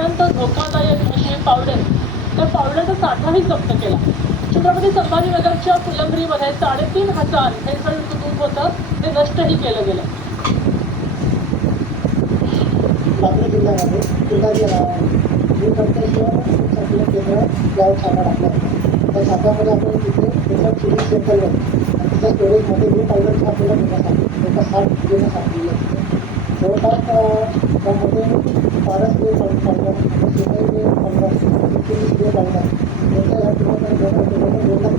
अत्यंत धोकादायक अशी पावडर, त्या पावडरचा साठाही जप्त केला. छत्रपती संभाजीनगरच्या फुलंब्रीमध्ये 3,500 भेसळयुक्त दूध होतं, ते नष्टही केलं गेलं. लातूर जिल्ह्यामध्ये दूध संकलन केंद्र यावर छापा टाकला होता. त्या छाप्यामध्ये आपण तिथे त्याच्या चिलिंग सेंटरवर आणि तिच्या स्टोरेजमध्ये हे पावडरची आपल्याला घेण्यासाठी एका 60 किलो सापडलेली असते. जवळपास त्यामध्ये पारस जे पावडर सोनाई जे पावडर 20 किलो पावडर त्याच्या ह्या किलोमीटर 2,25,000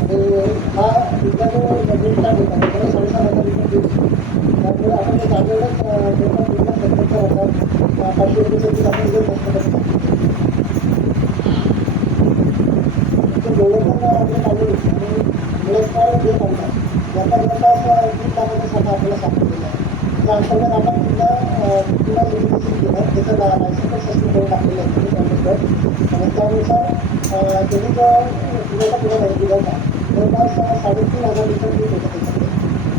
आणि हा इथला जो दूध का देतात त्याला 7,500 लिटर दूध. त्यामुळे आपण ते जागेवरच 500 रुपयाचं दूध आपण घेऊन नष्ट करत जेवढं पण आपले पावडर आणि मुळात जे पावडर याचा जवळपास दूध टाकायचा साठा आपल्याला सापडलेला आहे. त्या अंतर्गत आपण तुला सर्टिफिकेशन केलं, त्याचं लायसन्स पण सस्पेंड करून टाकलेलं आहे कॉन्ट्रॅक्टर आणि त्यानुसार त्यांनी जो पुरवठा केला नाही दिला जवळपास 3,500 लिटर दूध होतं त्याच्यामध्ये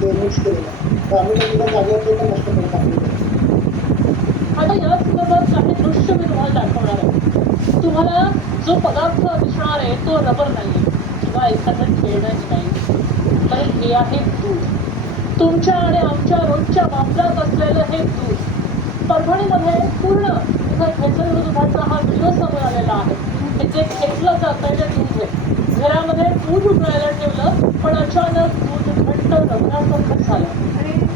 ते मिक्स केलेलं. तर आम्ही त्या तुला जागेवर ते पण नष्ट करून टाकलेलं आहे. आता या संदर्भात काही दृश्य मी तुम्हाला दाखवणार आहे. तुम्हाला जो पदार्थ दिसणार आहे तो रबर नाही किंवा एखादं खेळणंच नाही, तर हे आहे दूध. तुमच्या आणि आमच्या रोजच्या वापरात असलेलं हे दूध. परभणीमध्ये पूर्ण भेसळयुक्त दुधाचा हा व्हिडिओ समोर आलेला आहे. हे जे खेचलं जातं ते दूध आहे. घरामध्ये दूध उकळायला ठेवलं पण अचानक दूध घट्ट रबरासारखं झालं.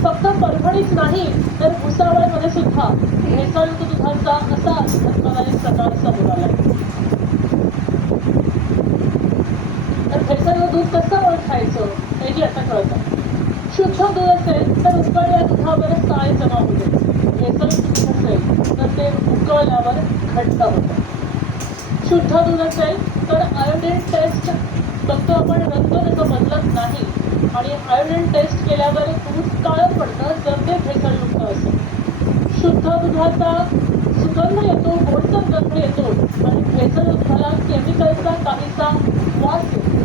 फक्त परभणीच नाही तर भुसावळमध्ये सुद्धा भेसळयुक्त दुधाचा असा धक्कादायक प्रकार समोर आला. तर भेसळयुक्त दूध कसं ओळखायचं हे जी आता कळतं. शुद्ध दूध असेल तर उकळल्या दुधावर साय जमा होते. भेसळयुक्त दूध असेल तर ते उकळल्यावर घट्ट होतं. शुद्ध दूध असेल तर आयोडीन टेस्ट बघतो आपण, रंग त्याचा बदलत नाही आणि आयोडीन टेस्ट केल्यावर दूध काळं पडतं जर ते भेसळयुक्त असेल. शुद्ध दुधाचा सुगंध येतो, गोडसर गंध येतो आणि भेसळयुक्ताला केमिकलचा काहीसा वास येतो.